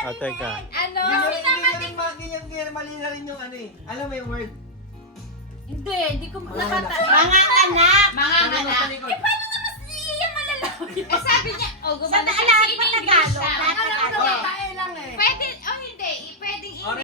Teka. Ano? Ganyan, mali na rin yung ano eh. Alam mo yung word? Hindi ko Mga Mga anak. Mga anak. Eh, paano naman si Ian malalaman? Eh, sabi niya, Oh, sa gumana ala